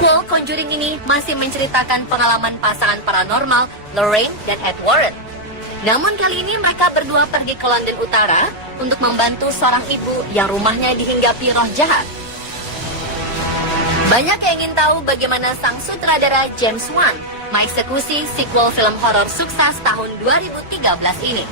Sequel Conjuring ini masih menceritakan pengalaman pasangan paranormal Lorraine dan Ed Warren. Namun kali ini mereka berdua pergi ke London Utara untuk membantu seorang ibu yang rumahnya dihinggapi roh jahat. Banyak yang ingin tahu bagaimana sang sutradara James Wan mengeksekusi sequel film horor sukses tahun 2013 ini.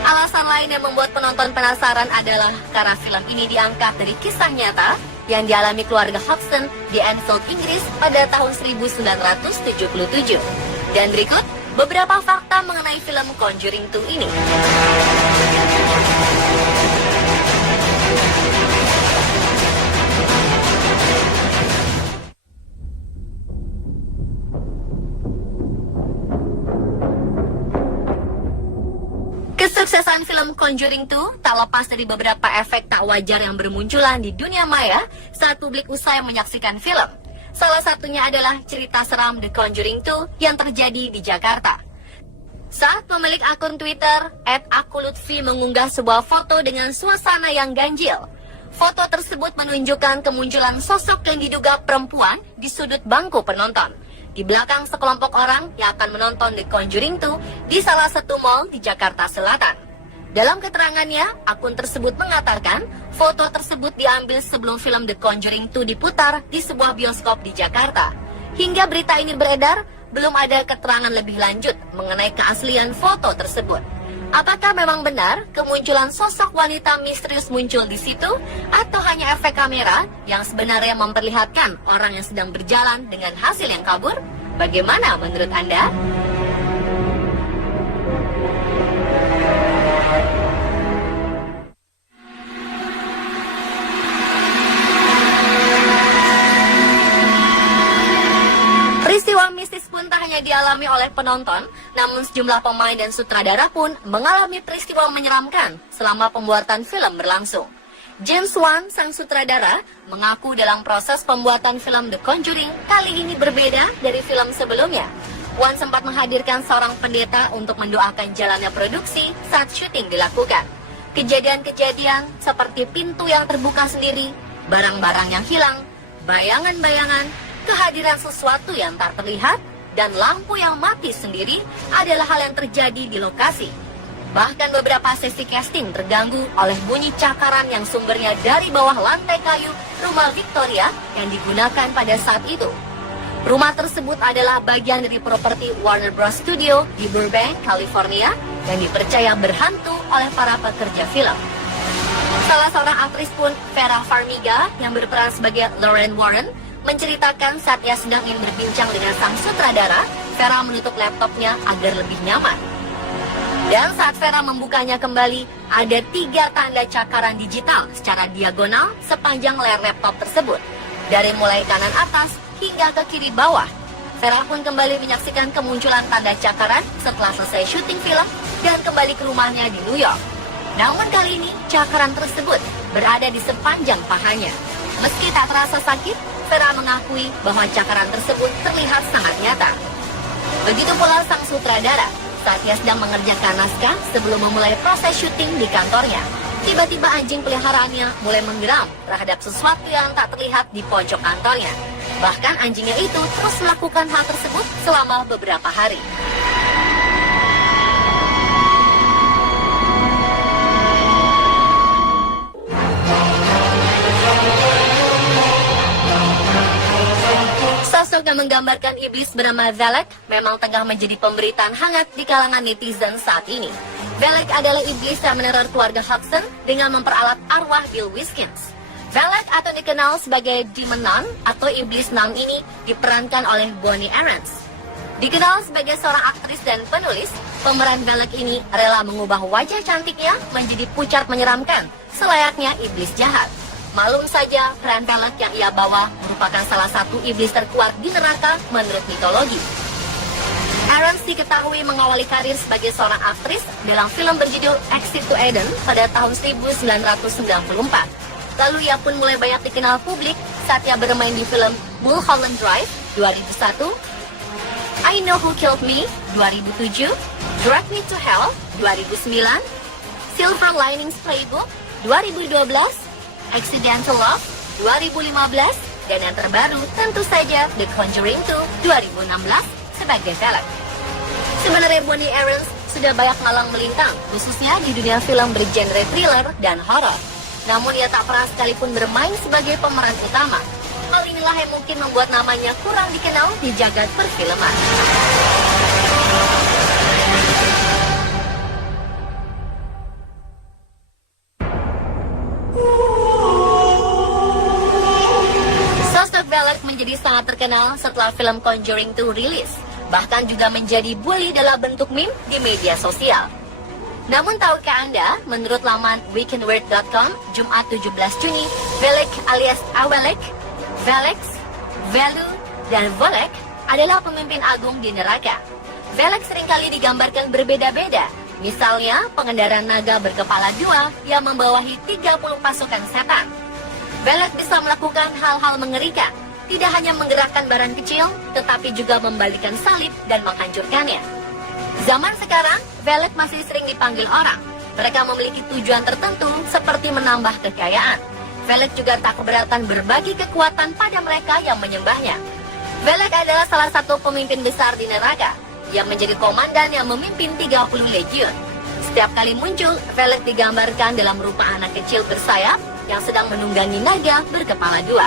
Alasan lain yang membuat penonton penasaran adalah karena film ini diangkat dari kisah nyata yang dialami keluarga Hodgson di Enfield, Inggris pada tahun 1977. Dan berikut beberapa fakta mengenai film Conjuring 2 ini. Kesuksesan film Conjuring 2 tak lepas dari beberapa efek tak wajar yang bermunculan di dunia maya saat publik usai menyaksikan film. Salah satunya adalah cerita seram The Conjuring 2 yang terjadi di Jakarta. Saat pemilik akun Twitter @akulutfi mengunggah sebuah foto dengan suasana yang ganjil. Foto tersebut menunjukkan kemunculan sosok yang diduga perempuan di sudut bangku penonton, di belakang sekelompok orang yang akan menonton The Conjuring 2 di salah satu mall di Jakarta Selatan. Dalam keterangannya, akun tersebut mengatakan foto tersebut diambil sebelum film The Conjuring 2 diputar di sebuah bioskop di Jakarta. Hingga berita ini beredar, belum ada keterangan lebih lanjut mengenai keaslian foto tersebut. Apakah memang benar kemunculan sosok wanita misterius muncul di situ, atau hanya efek kamera yang sebenarnya memperlihatkan orang yang sedang berjalan dengan hasil yang kabur? Bagaimana menurut Anda? Peristiwa mistis pun tak hanya dialami oleh penonton, namun sejumlah pemain dan sutradara pun mengalami peristiwa menyeramkan selama pembuatan film berlangsung. James Wan, sang sutradara, mengaku dalam proses pembuatan film The Conjuring kali ini berbeda dari film sebelumnya. Wan sempat menghadirkan seorang pendeta untuk mendoakan jalannya produksi saat syuting dilakukan. Kejadian-kejadian seperti pintu yang terbuka sendiri, barang-barang yang hilang, bayangan-bayangan, kehadiran sesuatu yang tak terlihat, dan lampu yang mati sendiri adalah hal yang terjadi di lokasi. Bahkan beberapa sesi casting terganggu oleh bunyi cakaran yang sumbernya dari bawah lantai kayu rumah Victoria yang digunakan pada saat itu. Rumah tersebut adalah bagian dari properti Warner Bros. Studio di Burbank, California, yang dipercaya berhantu oleh para pekerja film. Salah seorang aktris pun, Vera Farmiga, yang berperan sebagai Lorraine Warren, menceritakan saat ia sedang ingin berbincang dengan sang sutradara, Vera menutup laptopnya agar lebih nyaman. Dan saat Vera membukanya kembali, ada 3 tanda cakaran digital secara diagonal sepanjang layar laptop tersebut, dari mulai kanan atas hingga ke kiri bawah. Vera pun kembali menyaksikan kemunculan tanda cakaran setelah selesai syuting film dan kembali ke rumahnya di New York. Namun kali ini, cakaran tersebut berada di sepanjang pahanya. Meski tak terasa sakit, Vera mengakui bahwa cakaran tersebut terlihat sangat nyata. Begitu pula sang sutradara, saat ia sedang mengerjakan naskah sebelum memulai proses syuting di kantornya. Tiba-tiba anjing peliharaannya mulai menggeram terhadap sesuatu yang tak terlihat di pojok kantornya. Bahkan anjingnya itu terus melakukan hal tersebut selama beberapa hari. Sosok yang menggambarkan iblis bernama Valak memang tengah menjadi pemberitaan hangat di kalangan netizen saat ini. Valak adalah iblis yang meneror keluarga Hodgson dengan memperalat arwah Bill Wilkins. Valak atau dikenal sebagai Demon Nun atau iblis nun ini diperankan oleh Bonnie Aarons. Dikenal sebagai seorang aktris dan penulis, pemeran Valak ini rela mengubah wajah cantiknya menjadi pucat menyeramkan, selayaknya iblis jahat. Malum saja, peran Valak yang ia bawa merupakan salah satu iblis terkuat di neraka menurut mitologi. Aarons diketahui mengawali karir sebagai seorang aktris dalam film berjudul Exit to Eden pada tahun 1994. Lalu ia pun mulai banyak dikenal publik saat ia bermain di film Mulholland Drive 2001, I Know Who Killed Me 2007, Drag Me to Hell 2009, Silver Linings Playbook 2012, Accidental Love 2015, Dan yang terbaru tentu saja The Conjuring 2 2016 sebagai Velek. Sebenarnya Bonnie Aarons sudah banyak malang melintang, khususnya di dunia film bergenre thriller dan horor. Namun ia tak pernah sekalipun bermain sebagai pemeran utama. Hal inilah yang mungkin membuat namanya kurang dikenal di jagat perfilman. Sosok Velek menjadi sangat terkenal setelah film Conjuring 2 rilis, bahkan juga menjadi bully dalam bentuk meme di media sosial. Namun tahukah Anda, menurut laman weekendword.com, Jumat 17 Juni, Velek alias Awelek, Velex, Velu, dan Volek adalah pemimpin agung di neraka. Velek seringkali digambarkan berbeda-beda, misalnya pengendara naga berkepala dua yang membawahi 30 pasukan setan. Velek bisa melakukan hal-hal mengerikan, tidak hanya menggerakkan barang kecil, tetapi juga membalikan salib dan menghancurkannya. Zaman sekarang, Velek masih sering dipanggil orang. Mereka memiliki tujuan tertentu seperti menambah kekayaan. Velek juga tak keberatan berbagi kekuatan pada mereka yang menyembahnya. Velek adalah salah satu pemimpin besar di neraka, yang menjadi komandan yang memimpin 30 legiun. Setiap kali muncul, Velek digambarkan dalam rupa anak kecil bersayap yang sedang menunggangi naga berkepala dua.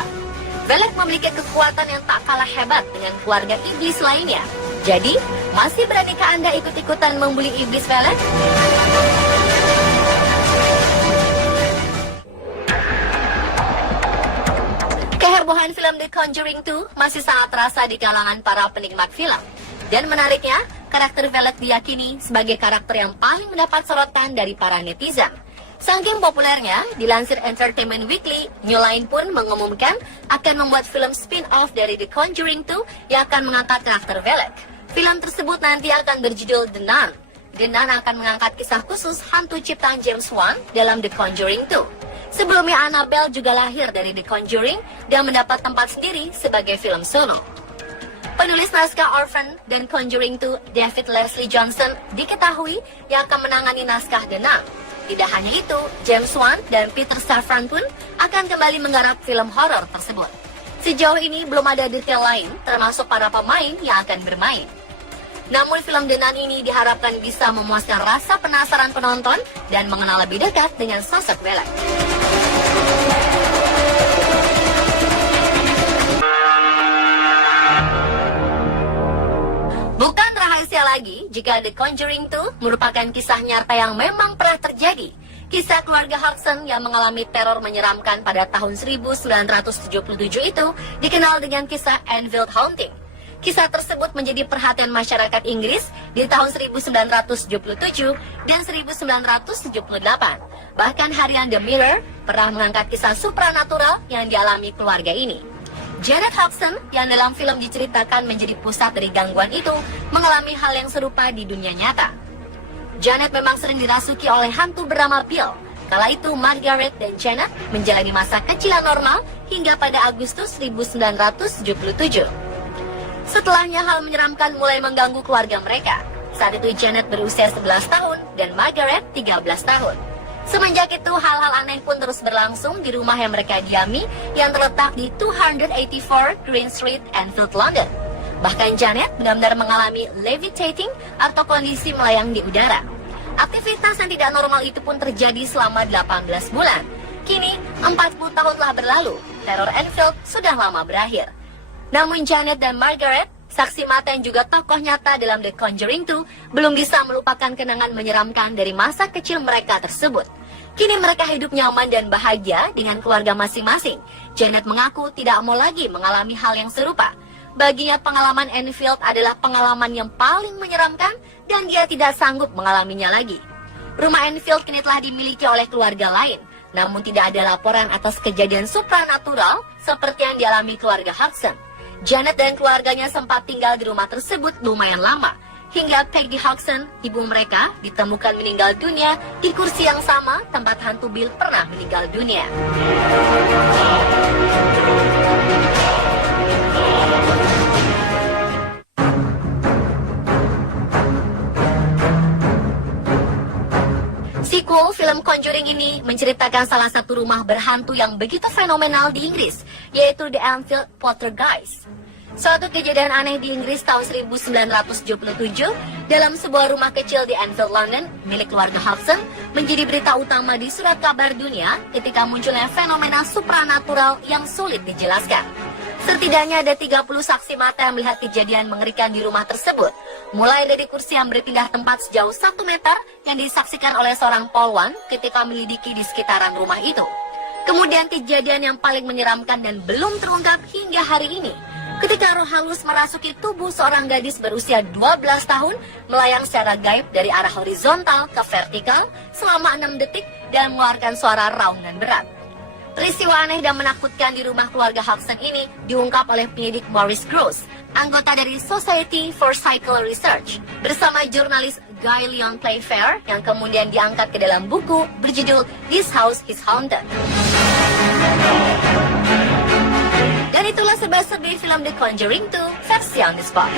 Velek memiliki kekuatan yang tak kalah hebat dengan keluarga iblis lainnya. Jadi, masih beranikah Anda ikut-ikutan membuli iblis Velek? Kehebohan film The Conjuring 2 masih sangat terasa di kalangan para penikmat film. Dan menariknya, karakter Velek diyakini sebagai karakter yang paling mendapat sorotan dari para netizen. Saking populernya, dilansir Entertainment Weekly, New Line pun mengumumkan akan membuat film spin-off dari The Conjuring 2 yang akan mengangkat karakter Velek. Film tersebut nanti akan berjudul The Nun. The Nun akan mengangkat kisah khusus hantu ciptaan James Wan dalam The Conjuring 2. Sebelumnya Annabelle juga lahir dari The Conjuring dan mendapat tempat sendiri sebagai film solo. Penulis naskah Orphan dan Conjuring 2, David Leslie Johnson, diketahui yang akan menangani naskah The Nun. Tidak hanya itu, James Wan dan Peter Safran pun akan kembali menggarap film horor tersebut. Sejauh ini belum ada detail lain, termasuk para pemain yang akan bermain. Namun film The Nun ini diharapkan bisa memuaskan rasa penasaran penonton dan mengenal lebih dekat dengan sosok Velek. Bukan rahasia lagi jika The Conjuring 2 merupakan kisah nyata yang memang pernah terjadi. Kisah keluarga Hodgson yang mengalami teror menyeramkan pada tahun 1977 itu dikenal dengan kisah Enfield Haunting. Kisah tersebut menjadi perhatian masyarakat Inggris di tahun 1977 dan 1978. Bahkan harian The Mirror pernah mengangkat kisah supranatural yang dialami keluarga ini. Janet Hodgson yang dalam film diceritakan menjadi pusat dari gangguan itu mengalami hal yang serupa di dunia nyata. Janet memang sering dirasuki oleh hantu bernama Bill. Kala itu Margaret dan Janet menjalani masa kecil yang normal hingga pada Agustus 1977. Setelahnya hal menyeramkan mulai mengganggu keluarga mereka. Saat itu Janet berusia 11 tahun dan Margaret 13 tahun. Semenjak itu hal-hal aneh pun terus berlangsung di rumah yang mereka diami yang terletak di 284 Green Street, Enfield, London. Bahkan Janet benar-benar mengalami levitating atau kondisi melayang di udara. Aktivitas yang tidak normal itu pun terjadi selama 18 bulan. Kini 40 tahun telah berlalu, teror Enfield sudah lama berakhir. Namun Janet dan Margaret, saksi mata yang juga tokoh nyata dalam The Conjuring 2, belum bisa melupakan kenangan menyeramkan dari masa kecil mereka tersebut. Kini mereka hidup nyaman dan bahagia dengan keluarga masing-masing. Janet mengaku tidak mau lagi mengalami hal yang serupa. Baginya pengalaman Enfield adalah pengalaman yang paling menyeramkan dan dia tidak sanggup mengalaminya lagi. Rumah Enfield kini telah dimiliki oleh keluarga lain. Namun tidak ada laporan atas kejadian supranatural seperti yang dialami keluarga Hodgson. Janet dan keluarganya sempat tinggal di rumah tersebut lumayan lama, hingga Peggy Hodgson, ibu mereka, ditemukan meninggal dunia di kursi yang sama tempat hantu Bill pernah meninggal dunia. Sequel film Conjuring ini menceritakan salah satu rumah berhantu yang begitu fenomenal di Inggris, yaitu The Enfield Poltergeist. Suatu kejadian aneh di Inggris tahun 1977 dalam sebuah rumah kecil di Enfield, London, milik keluarga Hodgson, menjadi berita utama di surat kabar dunia ketika munculnya fenomena supranatural yang sulit dijelaskan. Setidaknya ada 30 saksi mata yang melihat kejadian mengerikan di rumah tersebut, mulai dari kursi yang berpindah tempat sejauh 1 meter yang disaksikan oleh seorang polwan ketika melidiki di sekitaran rumah itu. Kemudian kejadian yang paling menyeramkan dan belum terungkap hingga hari ini, ketika roh halus merasuki tubuh seorang gadis berusia 12 tahun melayang secara gaib dari arah horizontal ke vertikal selama 6 detik dan mengeluarkan suara raung dan berat. Peristiwa aneh dan menakutkan di rumah keluarga Hodgson ini diungkap oleh penyidik Maurice Gross, anggota dari Society for Psychical Research, bersama jurnalis Guy Lyon Playfair yang kemudian diangkat ke dalam buku berjudul This House is Haunted. Dan itulah serba-serbi film The Conjuring 2 versi on the spot.